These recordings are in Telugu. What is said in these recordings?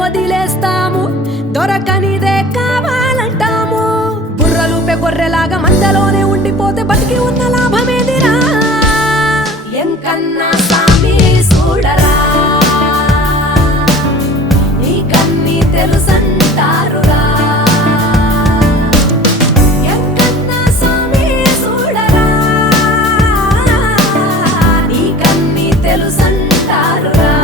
వదిలేస్తాము, దొరకనిదే కావాలంటాము. బుర్రలుపే గొర్రెలాగా మందలోనే ఉండిపోతే బతికి ఉన్న లాభమేదిరా? ఎంకన్నా సామి చూడరా, నీకన్నీ తెలుసంటారురా. ఎంకన్నా సామి చూడరా, నీకన్నీ తెలుసంటారురా.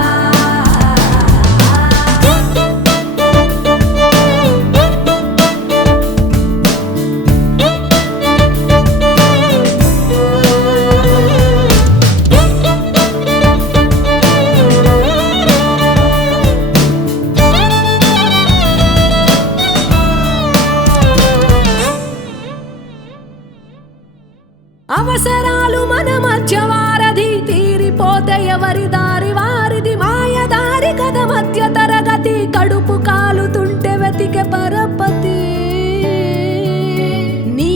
అవసరాలు మన మధ్య వారధి, తీరిపోతే ఎవరి దారి వారిది. మాయదారి కథ మధ్య తరగతి, కడుపు కాలుతుంటే వెతికే పరపతి. నీ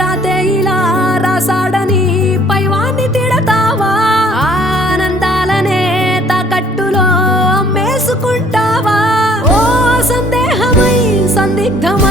రాతే ఇలా రాసాడని పైవాన్ని తిడతావా? ఆనందాలనే తాకట్టులో అమ్మేసుకుంటావా? ఓ సందేహమై సందిగ్ధమై